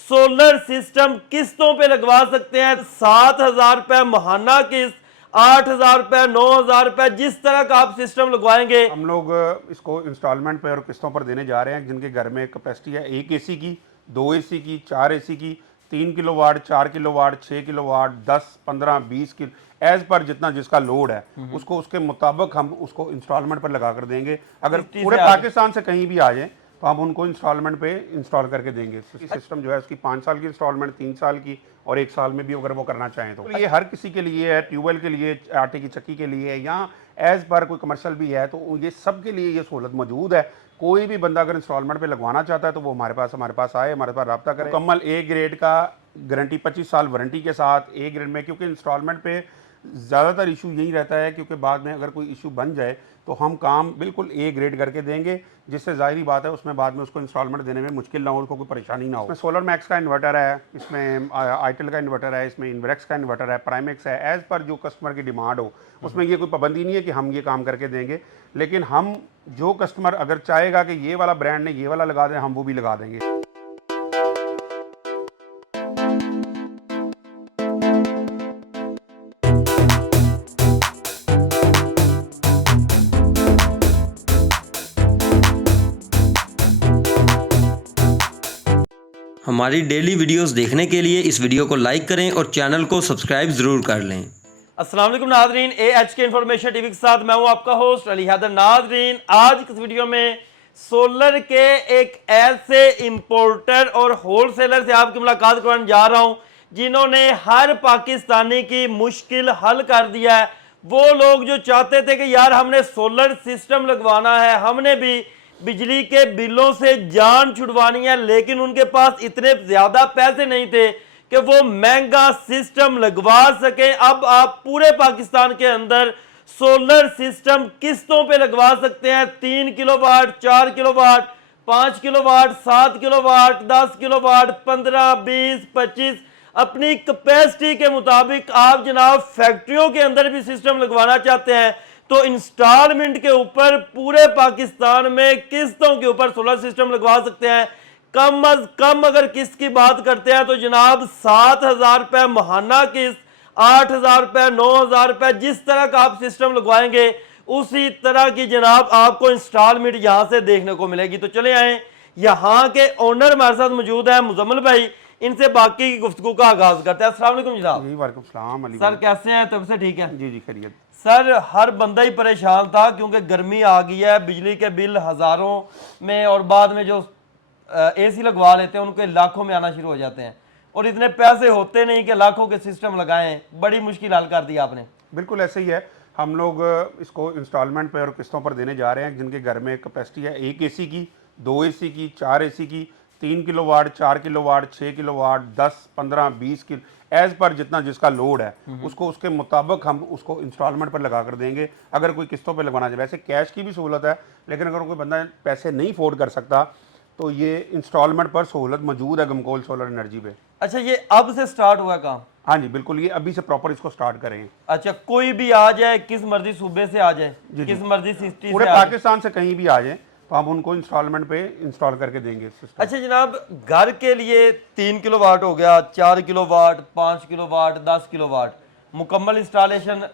Solar system किस्तों पे लगवा सकते हैं। 7,000 रुपए महाना किस्त, 8,000 रुपए, 9,000 रुपए, जिस तरह का आप सिस्टम लगवाएंगे। हम लोग इसको इंस्टॉलमेंट पे और किस्तों पर देने जा रहे हैं, जिनके घर में कैपेसिटी है 1 एसी की, 2 एसी की, 4 एसी की, 3 kilowatt, 4 kilowatt, 6 kilowatt, 10, 15, 20 kilo, as per जितना जिसका लोड है उसको उसके मुताबिक हम उसको इंस्टॉलमेंट पर लगा कर देंगे। अगर पूरे पाकिस्तान से कहीं भी आ जाए तो हम उनको इंस्टॉलमेंट पे इंस्टॉल करके देंगे। सिस्टम जो है उसकी 5 साल की इंस्टॉलमेंट, 3 साल की और 1 साल में भी अगर वो करना चाहें तो ये हर किसी के लिए है। ट्यूबवेल के लिए, आटे की चक्की के लिए, या एज पर कोई कमर्शियल भी है तो ये सब के लिए ये सहूलत मौजूद है। कोई भी बंदा अगर इंस्टॉलमेंट पे लगवाना चाहता है तो वो हमारे पास आए, हमारे पास रब्ता करे। मुकम्मल ए ग्रेड का गारंटी 25 साल वारंटी के साथ ए ग्रेड में, क्योंकि इंस्टॉलमेंट पे ज़्यादातर इशू यही रहता है क्योंकि बाद में अगर कोई इशू बन जाए तो हम काम बिल्कुल ए ग्रेड करके देंगे, जिससे ज़ाहिरी बात है उसमें बाद में उसको इंस्टॉलमेंट देने में मुश्किल ना हो, उसको कोई परेशानी ना हो। इसमें सोलर मैक्स का इन्वर्टर है, इसमें आईटेल का इन्वर्टर है, इसमें इन्वेक्स का इन्वर्टर है, प्राइमेक्स है। एज़ पर जो कस्टमर की डिमांड हो, उसमें ये कोई पाबंदी नहीं है कि हम ये काम करके देंगे, लेकिन हम जो कस्टमर अगर चाहेगा कि ये वाला ब्रांड ने ये वाला लगा दें, हम वो भी लगा देंगे। हमारी डेली वीडियोस देखने के लिए इस वीडियो को लाइक करें और चैनल को सब्सक्राइब ज़रूर कर लें। अस्सलाम वालेकुम नाजरीन, AHK इन्फॉर्मेशन टीवी के साथ मैं हूं आपका होस्ट अली हैदर। नाजरीन, आज की इस वीडियो में सोलर के एक ऐसे इंपोर्टर और होलसेलर से आपकी मुलाकात करवाने जा रहा हूं जिन्होंने हर पाकिस्तानी की मुश्किल हल कर दिया है। वो लोग जो चाहते थे कि यार हमने सोलर सिस्टम लगवाना है, हमने भी बिजली के बिलों से जान छुड़वानी है, लेकिन उनके पास इतने ज्यादा पैसे नहीं थे कि वो महंगा सिस्टम लगवा सके। अब आप पूरे पाकिस्तान के अंदर सोलर सिस्टम किस्तों पे लगवा सकते हैं। 3 kilowatt, 4 kilowatt, 5 kilowatt, 7 kilowatt, 10 kilowatt, 15, 20, 25, अपनी कैपेसिटी के मुताबिक आप जनाब फैक्ट्रियों के अंदर भी सिस्टम लगवाना चाहते हैं तो इंस्टॉलमेंट के ऊपर पूरे पाकिस्तान में किस्तों के ऊपर सोलर सिस्टम लगवा सकते हैं। कम अज कम अगर किस्त की बात करते हैं तो जनाब 7,000 रुपए महाना किस्त, 8,000 रुपए, 9,000 रुपए, जिस तरह का आप सिस्टम लगवाएंगे उसी तरह की जनाब आपको इंस्टॉलमेंट यहां से देखने को मिलेगी। तो चले आए, यहाँ के ओनर हमारे साथ मौजूद है मुजम्मिल भाई, इनसे बाकी की गुफ्तगू का आगाज करते हैं। अस्सलाम वालेकुम जनाब। जी वालेकुम सलाम अली सर कैसे हैं? तब से ठीक है जी जी खैरियत। सर, हर बंदा ही परेशान था क्योंकि गर्मी आ गई है, बिजली के बिल हज़ारों में और बाद में जो एसी लगवा लेते हैं उनके लाखों में आना शुरू हो जाते हैं और इतने पैसे होते नहीं कि लाखों के सिस्टम लगाएं। बड़ी मुश्किल हल कर दी आपने। बिल्कुल ऐसे ही है। हम लोग इसको इंस्टॉलमेंट पे और किस्तों पर देने जा रहे हैं, जिनके घर में कैपेसिटी है 1 एसी की, 2 एसी की, 4 एसी की, 3 kilowatt, 4 kilowatt, 6 kilowatt, 10, 15, 20 kilo, as per जितना जिसका लोड है उसको उसके मुताबिक हम उसको इंस्टॉलमेंट पर लगा कर देंगे। अगर कोई किस्तों पे लगवाना चाहिए, वैसे कैश की भी सहूलत है, लेकिन अगर कोई बंदा पैसे नहीं अफोर्ड कर सकता तो ये इंस्टॉलमेंट पर सहूलत मौजूद है गमकोल सोलर एनर्जी पे। अच्छा, ये अब से स्टार्ट हुआ काम? हाँ जी बिल्कुल, ये अभी से प्रॉपर इसको स्टार्ट करें। अच्छा, कोई भी आ जाए, किस मर्जी सूबे से आ जाए, किस मर्जी सिटी पूरे से आ जाए, पाकिस्तान से कहीं भी आ जाए तो हम उनको इंस्टॉलमेंट पे इंस्टॉल करके देंगे सिस्टम। अच्छा जनाब, घर के लिए 3 किलोवाट हो गया, 4 किलोवाट, 5 किलोवाट, 10 किलोवाट, मुकम्मल इंस्टॉलेशन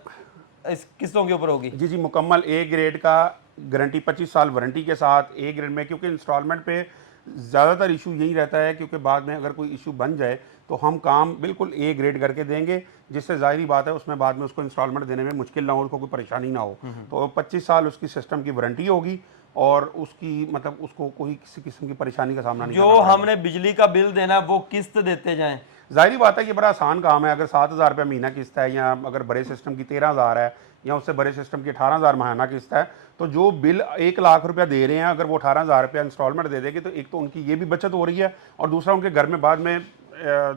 इस किस्तों के ऊपर होगी? जी जी, मुकम्मल ए ग्रेड का गारंटी 25 साल वारंटी के साथ ए ग्रेड में, क्योंकि इंस्टॉलमेंट पे ज़्यादातर इशू यही रहता है क्योंकि बाद में अगर कोई इशू बन जाए तो हम काम बिल्कुल ए ग्रेड करके देंगे, जिससे ज़ाहिरी बात है उसमें बाद में उसको इंस्टॉलमेंट देने में मुश्किल ना हो, उसको कोई परेशानी ना हो। तो 25 साल उसकी सिस्टम की वारंटी होगी और उसकी मतलब उसको कोई किसी किस्म की परेशानी का सामना नहीं जो करना हमने बिजली का बिल देना है वो किस्त देते जाएं। ज़ाहिरी बात है ये बड़ा आसान काम है। अगर 7,000 रुपये महीना किस्त है, या अगर बड़े सिस्टम की 13,000 है, या उससे बड़े सिस्टम की 18,000 महीना किस्त है, तो जो बिल 1 लाख रुपया दे रहे हैं अगर वो 18,000 रुपया इंस्टॉलमेंट दे देंगे तो एक तो उनकी ये भी बचत हो रही है और दूसरा उनके घर में बाद में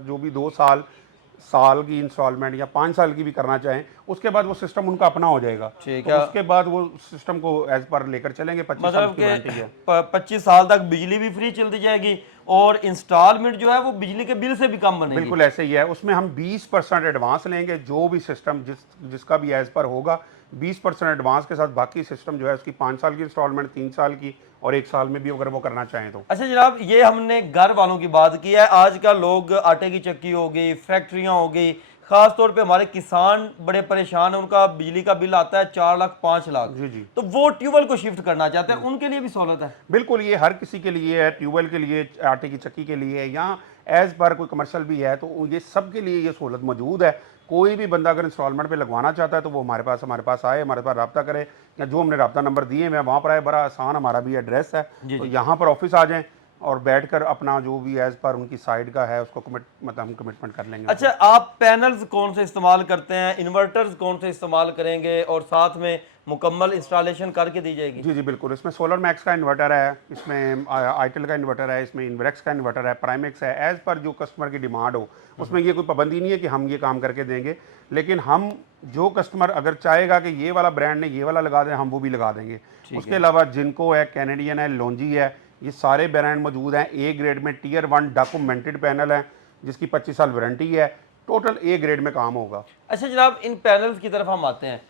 जो भी 2 साल की इंस्टॉलमेंट या 5 साल की भी करना चाहें उसके बाद वो सिस्टम उनका अपना हो जाएगा। ठीक तो है, उसके बाद वो सिस्टम को एज पर लेकर चलेंगे। 25 साल की वारंटी है। 25 साल तक बिजली भी फ्री चलती जाएगी और इंस्टॉलमेंट जो है वो बिजली के बिल से भी कम बनेगी। बिल्कुल ऐसे ही है। उसमें हम 20% एडवांस लेंगे, जो भी सिस्टम जिसका भी एज पर होगा 20% एडवांस के साथ बाकी सिस्टम जो है उसकी 5 साल की इंस्टॉलमेंट, 3 साल की और 1 साल में भी अगर वो करना चाहें तो। अच्छा जनाब, ये हमने घर वालों की बात की है। आजकल लोग आटे की चक्की हो गई, फैक्ट्रियां हो गई, खास तौर पे हमारे किसान बड़े परेशान हैं, उनका बिजली का बिल आता है 4 लाख 5 लाख। जी जी, तो वो ट्यूबवेल को शिफ्ट करना चाहते हैं, उनके लिए भी सहूलत है? बिल्कुल, ये हर किसी के लिए है, ट्यूबवेल के लिए, आटे की चक्की के लिए, यहाँ एज पर कोई कमर्शियल भी है तो ये सब के लिए ये सहूलत मौजूद है। कोई भी बंदा अगर इंस्टॉलमेंट पे लगवाना चाहता है तो वो हमारे पास आए, हमारे पास रब्ता करे, या जो हमने रब्ता नंबर दिए हैं वहाँ पर आए। बड़ा आसान हमारा भी एड्रेस है, तो यहाँ पर ऑफिस आ जाएं और बैठकर अपना जो भी एज पर उनकी साइड का है उसको हम कमिटमेंट कर लेंगे। अच्छा, आप पैनल्स कौन से इस्तेमाल करते हैं, इन्वर्टर्स कौन से इस्तेमाल करेंगे, और साथ में मुकम्मल इंस्टॉलेशन करके दी जाएगी? जी जी बिल्कुल, इसमें सोलर मैक्स का इन्वर्टर है, इसमें आईटेल का इन्वर्टर है, इसमें इन्वेरेक्स का इन्वर्टर है, प्राइमेक्स है। एज पर जो कस्टमर की डिमांड हो, उसमें ये कोई पाबंदी नहीं है कि हम ये काम करके देंगे, लेकिन हम जो कस्टमर अगर चाहेगा कि ये वाला ब्रांड ने ये वाला लगा दें, हम वो भी लगा देंगे। उसके अलावा जिनको है, कैनेडियन है, लॉन्जी है, ये सारे ब्रांड मौजूद हैं। ए ग्रेड में टियर 1 डॉक्यूमेंटेड पैनल है जिसकी 25 साल वारंटी है, टोटल ए ग्रेड में काम होगा। अच्छा जनाब, इन पैनल्स की तरफ हम आते हैं।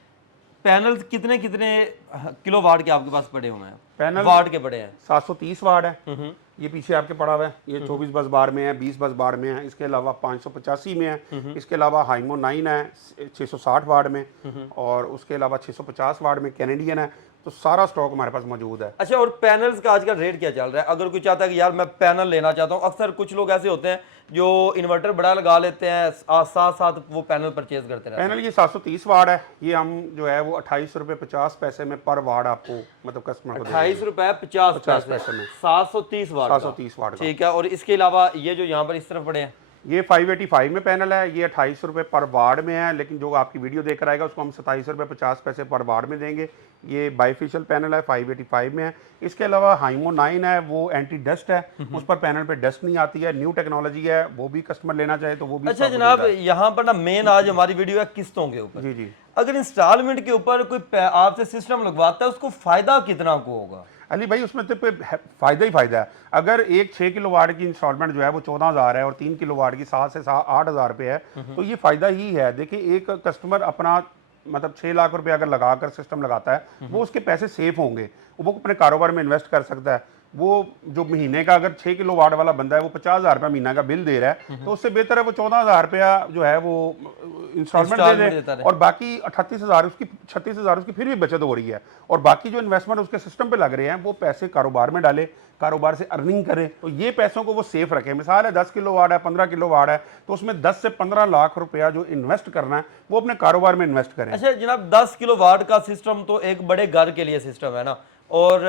पैनल्स कितने कितने किलो वाट के आपके पास पड़े हुए हैं? पैनल वाट के पड़े हैं 730 वाट है, ये पीछे आपके पड़ा हुआ है, ये 24 बस बार में है, 20 बस बार में है। इसके अलावा 585 में है, इसके अलावा हाइमो 9 है 660 वाट में, और उसके अलावा 650 वाट में कैनेडियन है। तो सारा स्टॉक हमारे पास मौजूद है। अच्छा, और पैनल्स का आजकल रेट क्या चल रहा है? अगर कोई चाहता है कि यार मैं पैनल लेना चाहता हूँ, अक्सर कुछ लोग ऐसे होते हैं जो इन्वर्टर बड़ा लगा लेते हैं, साथ साथ वो पैनल परचेज करते रहते हैं। पैनल ये 730 वाट है, ये हम जो है वो 28 रुपये 50 पैसे में पर वाट आपको मतलब कस्टमर को 28 रुपए 50 पैसे में 730 वाट 730 वाट का। ठीक है। और इसके अलावा ये जो यहाँ पर इस तरफ पड़े हैं, ये 585 में पैनल है, ये 28 रुपये पर वाट में है, लेकिन जो आपकी वीडियो देख कर आएगा उसको हम 27 रुपये 50 पैसे पर वाट में देंगे। ये बाईफिशियल पैनल है, 585 में है। इसके अलावा हाइमो 9 है, वो एंटी डस्ट है, उस पर पैनल पे डस्ट नहीं आती है, न्यू टेक्नोलॉजी है, वो भी कस्टमर लेना चाहे तो वो भी। अच्छा जनाब, यहाँ पर ना मेन आज हमारी वीडियो है किस्तों के ऊपर। जी जी, अगर इंस्टॉलमेंट के ऊपर कोई आपसे सिस्टम लगवाता है, उसको फायदा कितना को होगा? अली भाई उसमें तो फ़ायदा ही फ़ायदा है। अगर एक 6 किलो वाट की इंस्टॉलमेंट जो है वो 14,000 है और 3 किलो वाट की 7 से 8,000 रुपये है, तो ये फ़ायदा ही है। देखिए, एक कस्टमर अपना मतलब 6 लाख रुपए अगर लगाकर सिस्टम लगाता है, वो उसके पैसे सेफ होंगे, वो अपने कारोबार में इन्वेस्ट कर सकता है। वो जो महीने का अगर 6 किलो वाट वाला बंदा है वो 50,000 रुपया महीना का बिल दे रहा है, तो उससे बेहतर है वो 14,000 रुपया जो है वो इंस्टॉलमेंट दे दे, और बाकी 38,000 उसकी 36,000 उसकी फिर भी बचत हो रही है, और बाकी जो इन्वेस्टमेंट उसके सिस्टम पे लग रहे हैं वो पैसे कारोबार में डाले, कारोबार से अर्निंग करे, तो ये पैसों को वो सेफ रखे। मिसाल है 10 किलो वाट है, 15 किलो वाट है, तो उसमें 10 से 15 लाख रुपया जो इन्वेस्ट करना है वो अपने कारोबार में इन्वेस्ट करें। अच्छा जनाब, 10 किलो वाट का सिस्टम तो एक बड़े घर के लिए सिस्टम है ना, और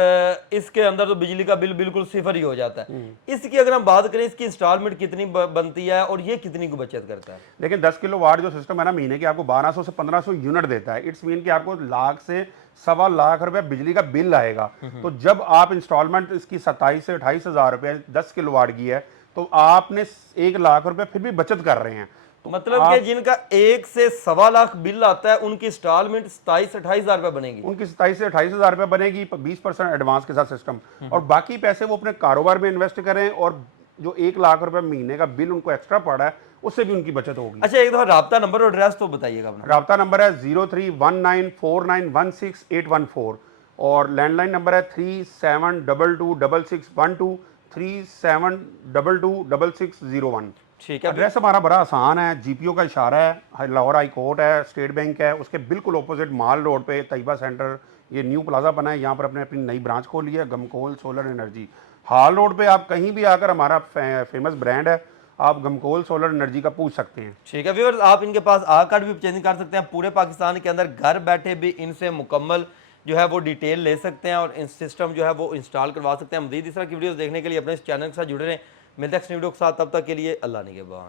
इसके अंदर तो बिजली का बिल बिल्कुल सिफर ही हो जाता है। इसकी अगर हम बात करें, इसकी इंस्टॉलमेंट कितनी बनती है और ये कितनी को बचत करता है? लेकिन 10 किलो वाट जो सिस्टम है ना, महीने की आपको 1200 से 1500 यूनिट देता है। इट्स मीन कि आपको लाख से 1.25 लाख रुपया बिजली का बिल आएगा। तो जब आप इंस्टॉलमेंट इसकी 27 से 28,000 रुपये 10 किलो वाट की है, तो आपने 1 लाख रुपया फिर भी बचत कर रहे हैं। तो मतलब कि जिनका 1 से 1.25 लाख बिल आता है, उनकी इंस्टॉलमेंट 27 से 28,000 रुपये बनेगी। उनकी 27 से 28,000 रुपये बनेगी, 20% एडवांस के साथ सिस्टम, और बाकी पैसे वो अपने कारोबार में इन्वेस्ट करें, और जो 1 लाख रुपये महीने का बिल उनको एक्स्ट्रा पड़ा है उससे भी उनकी बचत होगी। अच्छा, एक दफा राब्ता नंबर और एड्रेस तो बताइएगा अपना। राब्ता नंबर है 03194916 और लैंडलाइन नंबर है 37226612 37226601। ठीक है। एड्रेस हमारा बड़ा आसान है, जीपीओ का इशारा है, लाहौर हाई कोर्ट है, स्टेट बैंक है, उसके बिल्कुल ऑपोजिट माल रोड पे तैयबा सेंटर, ये न्यू प्लाजा बना है, यहाँ पर अपने अपनी नई ब्रांच खोली है, गमकोल सोलर एनर्जी। हाल रोड पे आप कहीं भी आकर, हमारा फेमस ब्रांड है, आप गमकोल सोलर एनर्जी का पूछ सकते हैं। ठीक है व्यूअर्स, आप इनके पास आकर भी परचेजिंग कर सकते हैं। पूरे पाकिस्तान के अंदर घर बैठे भी इनसे मुकम्मल जो है वो डिटेल ले सकते हैं और सिस्टम जो है वो इंस्टॉल करवा सकते हैं। मज़ीद इस तरह की वीडियोस देखने के लिए अपने इस चैनल के साथ जुड़े रहें। मिलते हैं नेक्स्ट वीडियो के साथ, तब तक के लिए अल्लाह निगहबान।